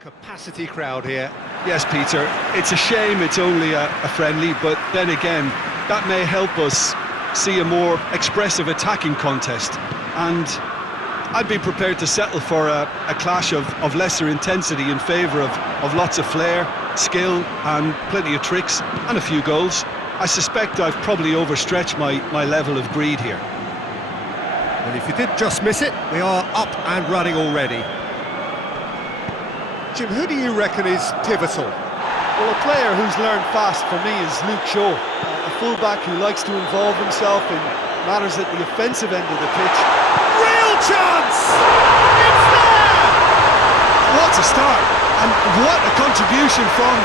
Capacity crowd here. Yes, Peter, it's a shame it's only a friendly, but then again, that may help us see a more expressive attacking contest. And I'd be prepared to settle for a clash of lesser intensity in favour of lots of flair, skill and plenty of tricks and a few goals. I suspect I've probably overstretched my level of greed here. And if you did just miss it, we are up and running already. Jim, who do you reckon is pivotal? Well, a player who's learned fast for me is Luke Shaw, a fullback who likes to involve himself in matters at the offensive end of the pitch. Real chance! It's there! What a start, and what a contribution from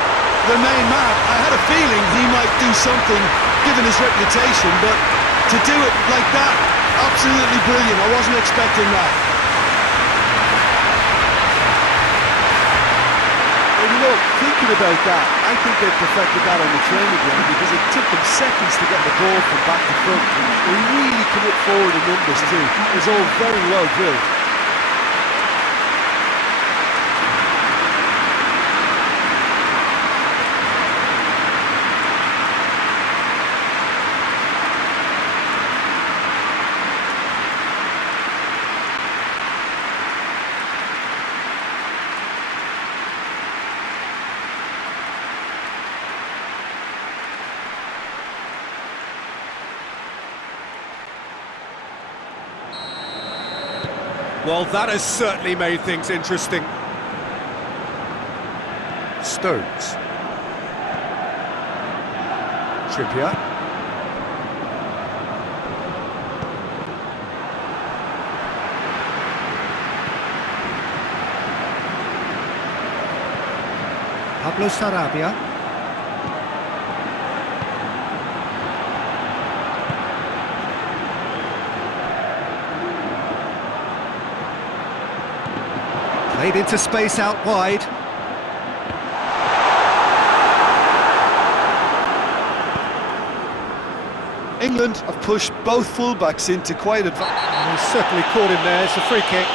the main man. I had a feeling he might do something given his reputation, but to do it like that, absolutely brilliant. I wasn't expecting that. Thinking about that, I think they perfected that on the training ground because it took them seconds to get the ball from back to front. They really commit forward in numbers too. It was all very well drilled. Well, that has certainly made things interesting. Stones. Trippier. Pablo Sarabia. Played into space out wide. England have pushed both fullbacks into quite He's certainly caught him there. It's a free kick.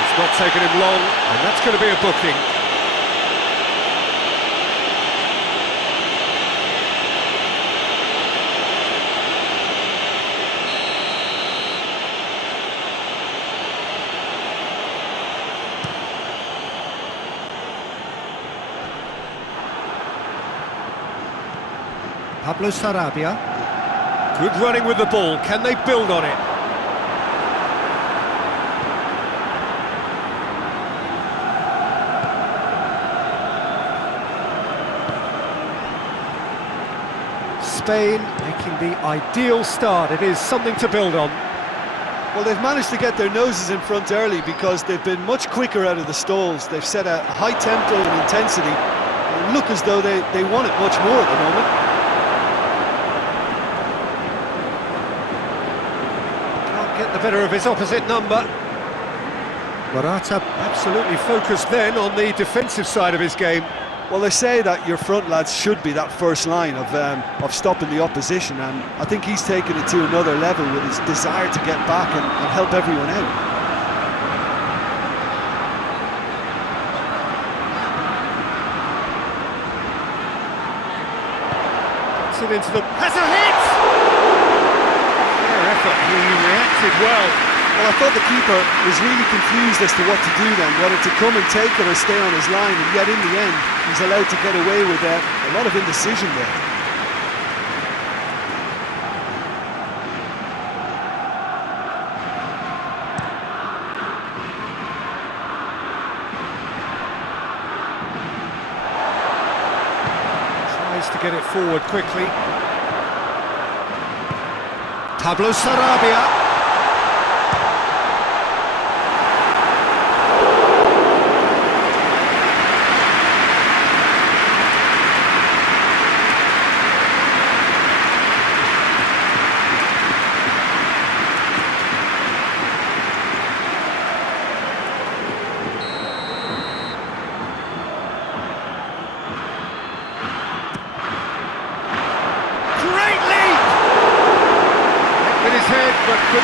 It's not taken him long, and that's going to be a booking. Pablo Sarabia. Good running with the ball. Can they build on it? Spain making the ideal start. It is something to build on. Well, they've managed to get their noses in front early because they've been much quicker out of the stalls. They've set a high tempo and intensity and look as though they want it much more at the moment. Get the better of his opposite number. Morata absolutely focused then on the defensive side of his game. Well, they say that your front lads should be that first line of stopping the opposition, and I think he's taken it to another level with his desire to get back and help everyone out. Gets it into the... Has a hit! Effort. He reacted well. Well, I thought the keeper was really confused as to what to do then, whether to come and take it or stay on his line, and yet in the end he's allowed to get away with a lot of indecision there. Tries to get it forward quickly. Pablo Sarabia. But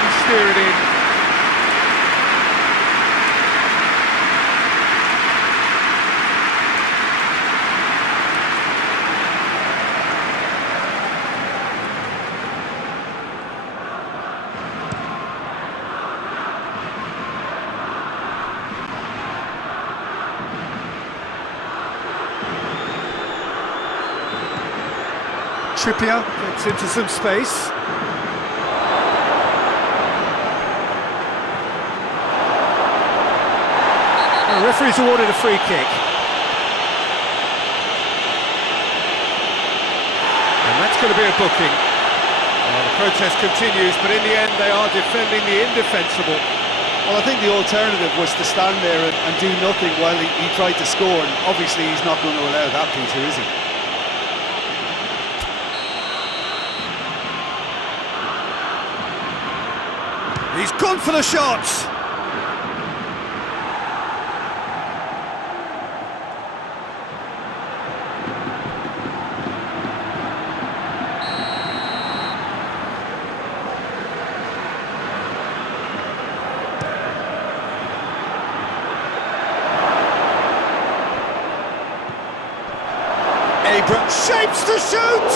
Trippier gets into some space. The referee's awarded a free kick. And that's going to be a booking. Well, the protest continues, but in the end they are defending the indefensible. Well, I think the alternative was to stand there and do nothing while he tried to score, and obviously he's not going to allow that, Peter, is he? He's gone for the shots! Abram shapes to shoot!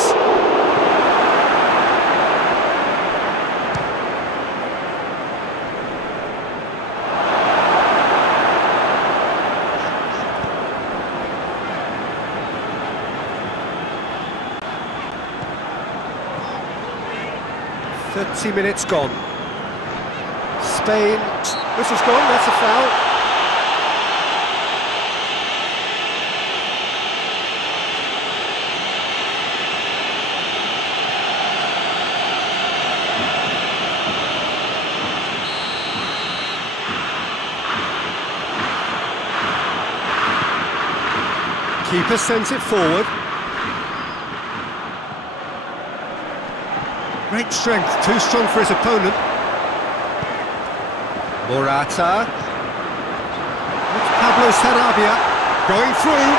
"30 minutes gone. Spain, this is gone, that's a foul. Keeper sends it forward. Great strength, too strong for his opponent. Morata. It's Pablo Sarabia going through.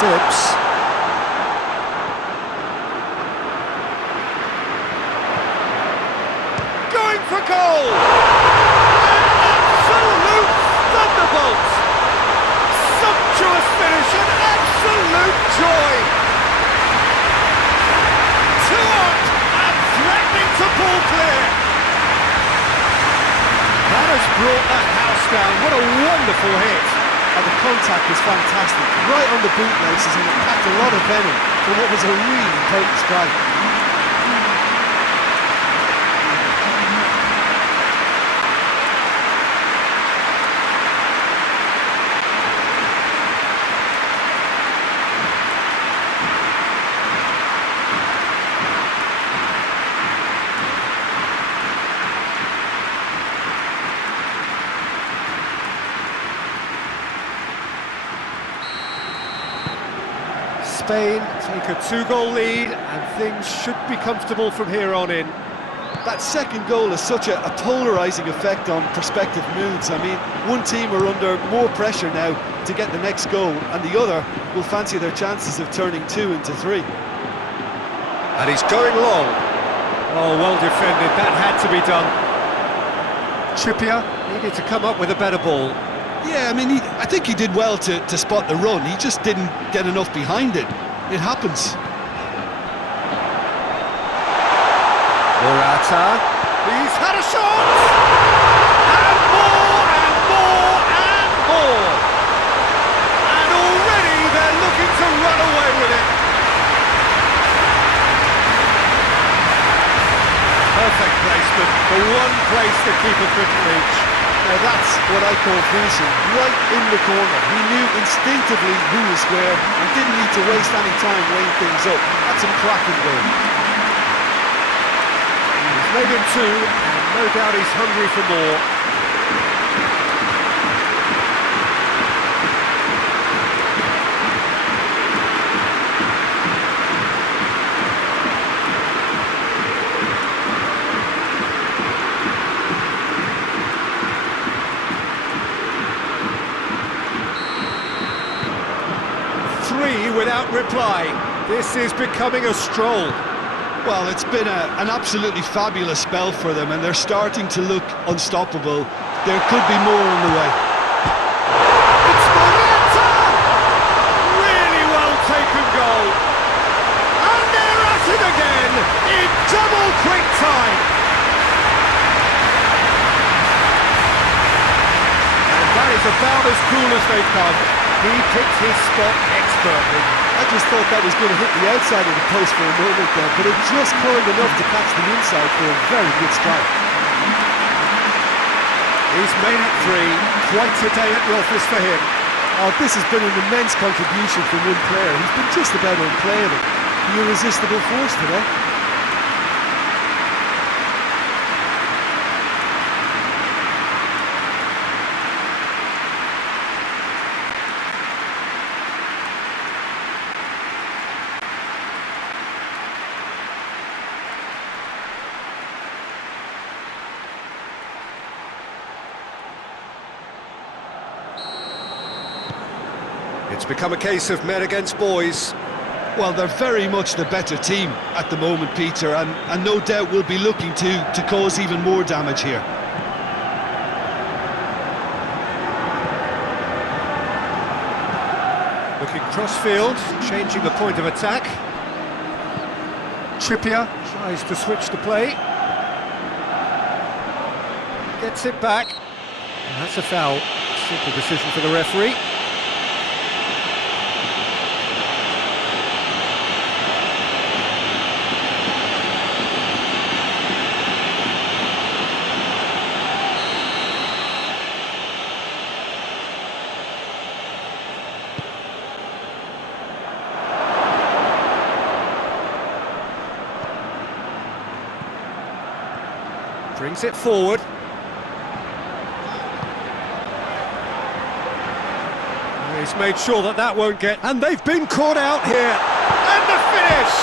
Phillips. Going for goal! An absolute thunderbolt! Sumptuous finish, an absolute joy! Two on and threatening to pull clear! That has brought the house down, what a wonderful hit! And the contact was fantastic, right on the bootlaces, and it packed a lot of venom for what was a really potent strike. Spain take a 2-goal lead and things should be comfortable from here on in. That second goal has such a polarising effect on prospective moods. I mean, one team are under more pressure now to get the next goal, and the other will fancy their chances of turning 2 into 3. And he's going long. Oh, well defended, that had to be done. Trippier needed to come up with a better ball. Yeah, I mean, I think he did well to spot the run. He just didn't get enough behind it. It happens. Morata, he's had a shot! And more, and more, and more! And already they're looking to run away with it. Perfect placement, the one place the keeper couldn't reach. Now that's what I call finishing, right in the corner. He knew instinctively who was where and didn't need to waste any time weighing things up. That's a cracking goal. He's made him 2, and no doubt he's hungry for more. Without reply. This is becoming a stroll. Well, it's been an absolutely fabulous spell for them, and they're starting to look unstoppable. There could be more on the way. It's Morata! Really well taken goal. And they're at it again in double quick time. And that is about as good they come. He picked his spot expertly. I just thought that was going to hit the outside of the post for a moment there, but it just curled enough to catch the inside for a very good strike. He's made it 3. Quite a day at the office for him. Oh, this has been an immense contribution from one player. He's been just about unplayable. The irresistible force today. It's become a case of men against boys. Well, they're very much the better team at the moment, Peter, and no doubt will be looking to cause even more damage here. Looking cross-field, changing the point of attack. Trippier tries to switch the play. Gets it back. And that's a foul. Simple decision for the referee. Brings it forward. He's made sure that that won't get... And they've been caught out here. And the finish!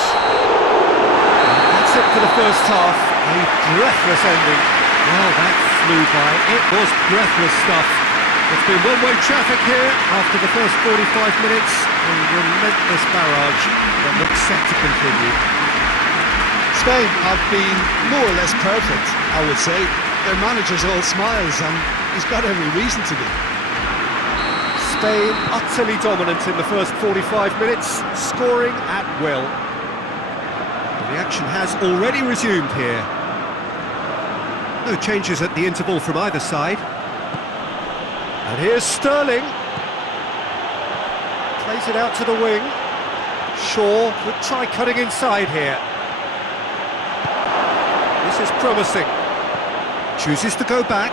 That's it for the first half. A breathless ending. Well, that flew by. It was breathless stuff. It's been one-way traffic here after the first 45 minutes. A relentless barrage that looks set to continue. Spain have been more or less perfect, I would say. Their manager's all smiles, and he's got every reason to be. Spain utterly dominant in the first 45 minutes, scoring at will. The action has already resumed here. No changes at the interval from either side. And here's Sterling. Plays it out to the wing. Shaw could try cutting inside here. This is promising. Chooses to go back.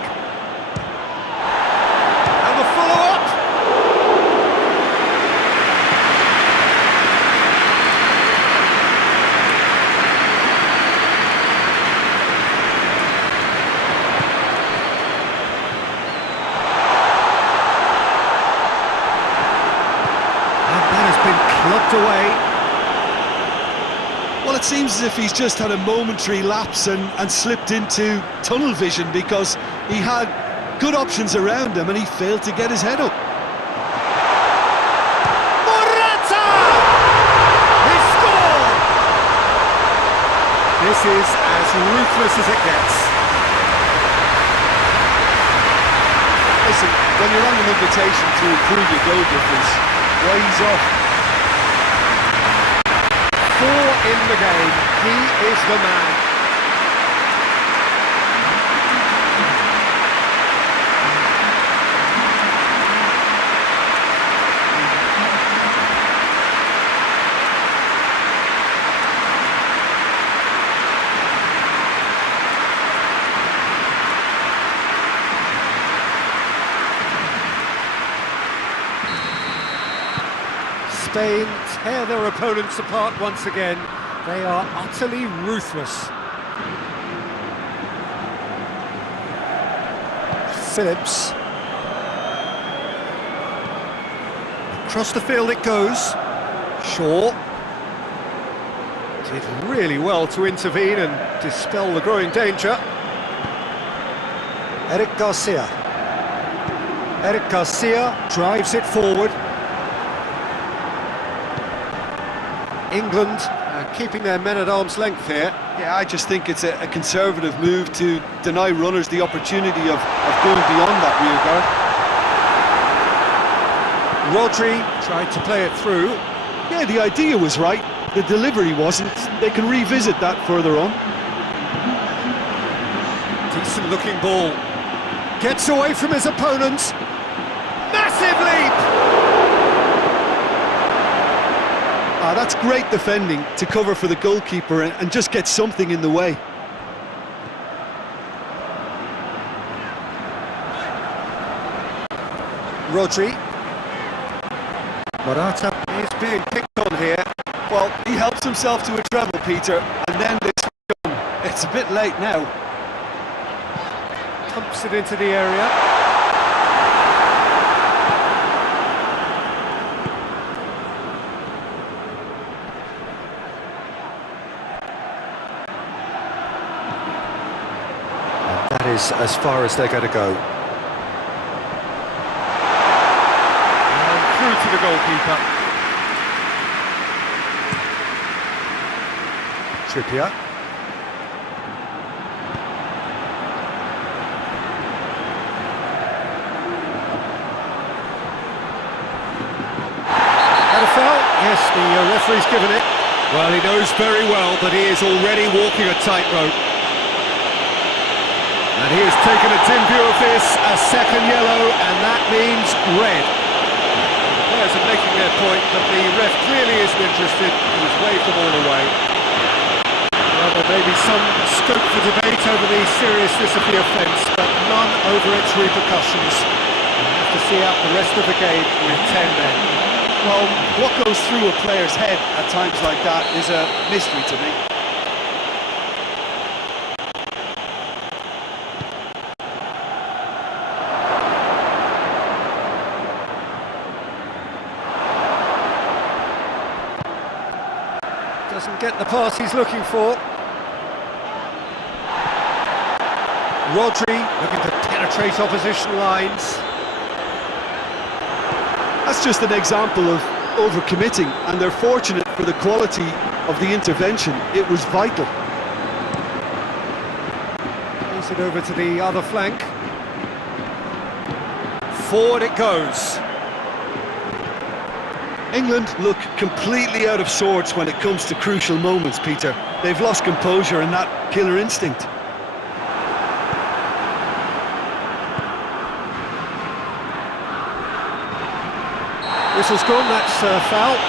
And the follow-up! And that has been clubbed away. Well, it seems as if he's just had a momentary lapse and slipped into tunnel vision, because he had good options around him and he failed to get his head up. Morata! He scored! This is as ruthless as it gets. Listen, when you're on an invitation to improve your goal difference, why he's off? 4 in the game. He is the man. Spain tear their opponents apart once again. They are utterly ruthless. Phillips. Across the field it goes. Shaw did really well to intervene and dispel the growing danger. Eric Garcia. Eric Garcia drives it forward. England keeping their men at arm's length here. Yeah, I just think it's a conservative move to deny runners the opportunity of going beyond that rear guard. Rodri tried to play it through. Yeah, the idea was right, the delivery wasn't. They can revisit that further on. Decent looking ball. Gets away from his opponent. Massive lead! That's great defending to cover for the goalkeeper and just get something in the way. Rodri. Morata is being picked on here. Well, he helps himself to a treble, Peter, and then this gun. It's a bit late now. Pumps it into the area. And that is as far as they're going to go. And through to the goalkeeper. Trippier. Yes, the referee's given it. Well, he knows very well that he is already walking a tightrope. And he has taken a dim view of this, a second yellow, and that means red. The players are making their point, but the ref clearly isn't interested. He's waved them all away. Well, there may be some scope for debate over the seriousness of the offence, but none over its repercussions. We'll have to see out the rest of the game with 10 men. Well, what goes through a player's head at times like that is a mystery to me. Doesn't get the pass he's looking for. Rodri looking to penetrate opposition lines. That's just an example of overcommitting, and they're fortunate for the quality of the intervention. It was vital. Plays it over to the other flank. Forward it goes. England look completely out of sorts when it comes to crucial moments, Peter. They've lost composure and that killer instinct. Whistle's gone, that's foul.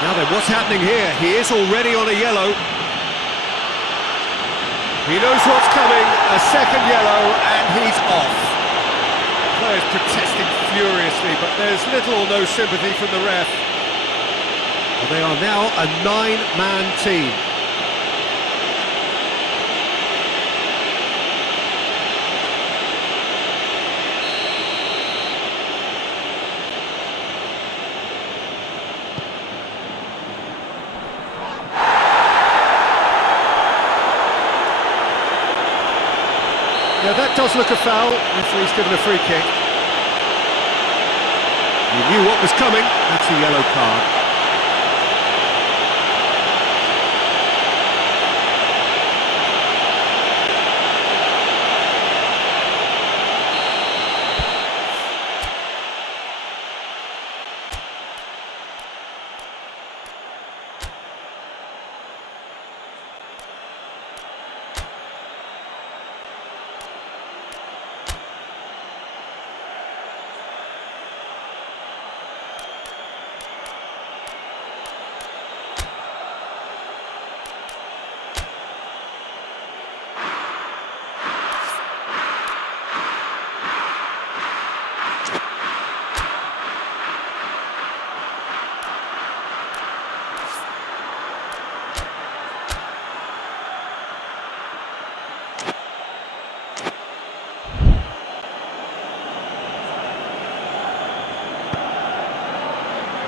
Now then, what's happening here? He is already on a yellow. He knows what's coming, a second yellow, and he's off. Players protesting furiously, but there's little or no sympathy from the ref. Well, they are now a 9-man team. Yeah, that does look a foul. Referee's given a free kick. He knew what was coming. That's a yellow card.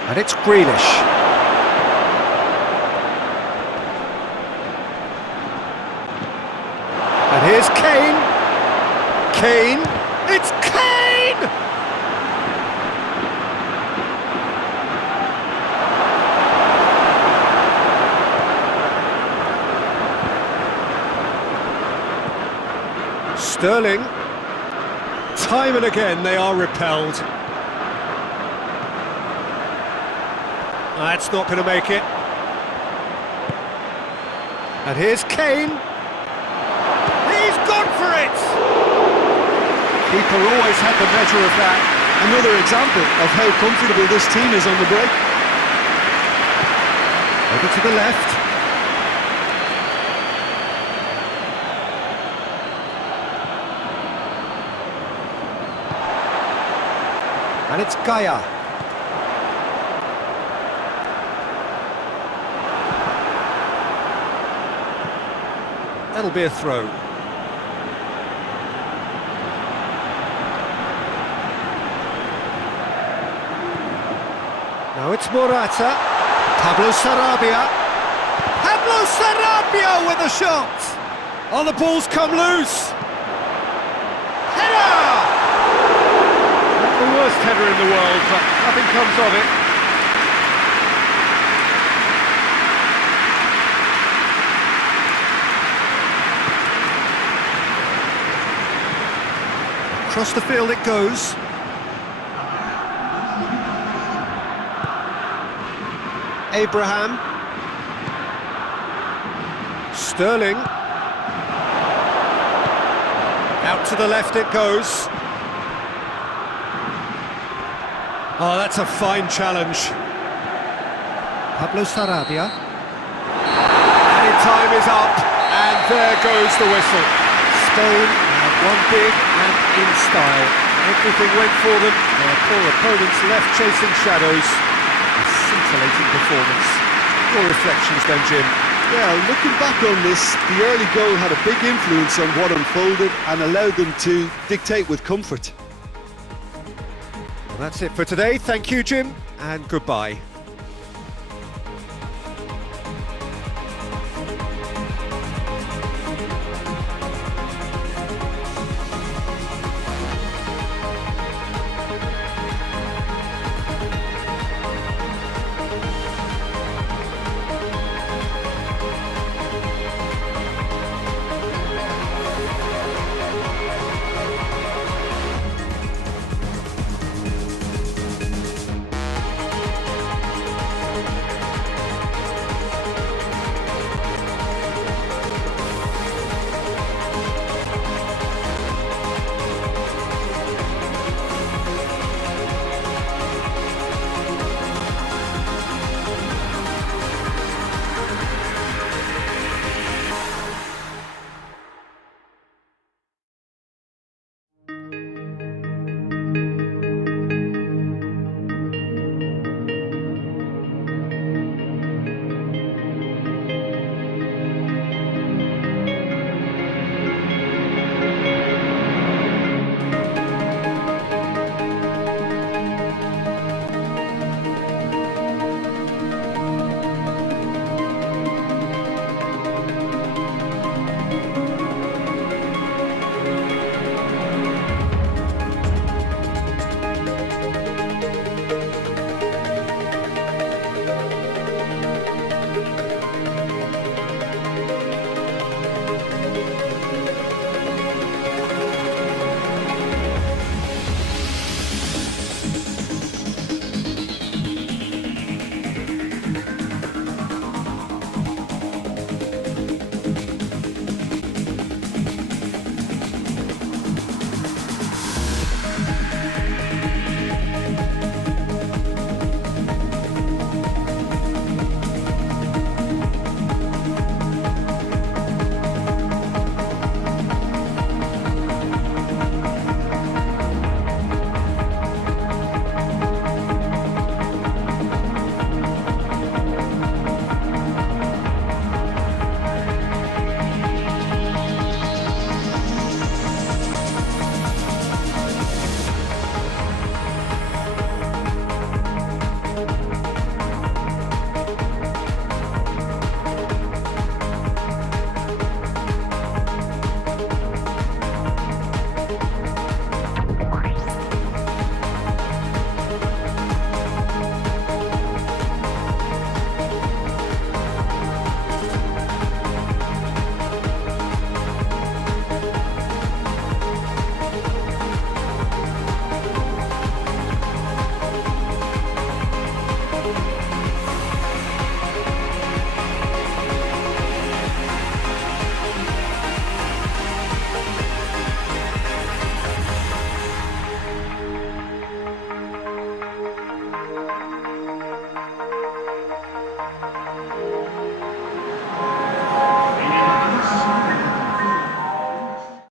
And it's Grealish. And here's Kane. Kane. It's Kane! Sterling. Time and again they are repelled. That's not going to make it. And here's Kane. He's gone for it! Keeper always had the measure of that. Another example of how comfortable this team is on the break. Over to the left. And it's Gaia. That'll be a throw. Now it's Morata. Pablo Sarabia. Pablo Sarabia with a shot! Oh, the ball's come loose. Header! Not the worst header in the world, but nothing comes of it. Across the field it goes. Abraham. Sterling. Out to the left it goes. Oh, that's a fine challenge. Pablo Sarabia. And time is up, and there goes the whistle. Spain have won big and in style. Everything went for them. Their poor opponents left chasing shadows. A scintillating performance. Your reflections then, Jim? Yeah, looking back on this, the early goal had a big influence on what unfolded and allowed them to dictate with comfort. Well, that's it for today. Thank you, Jim, and goodbye.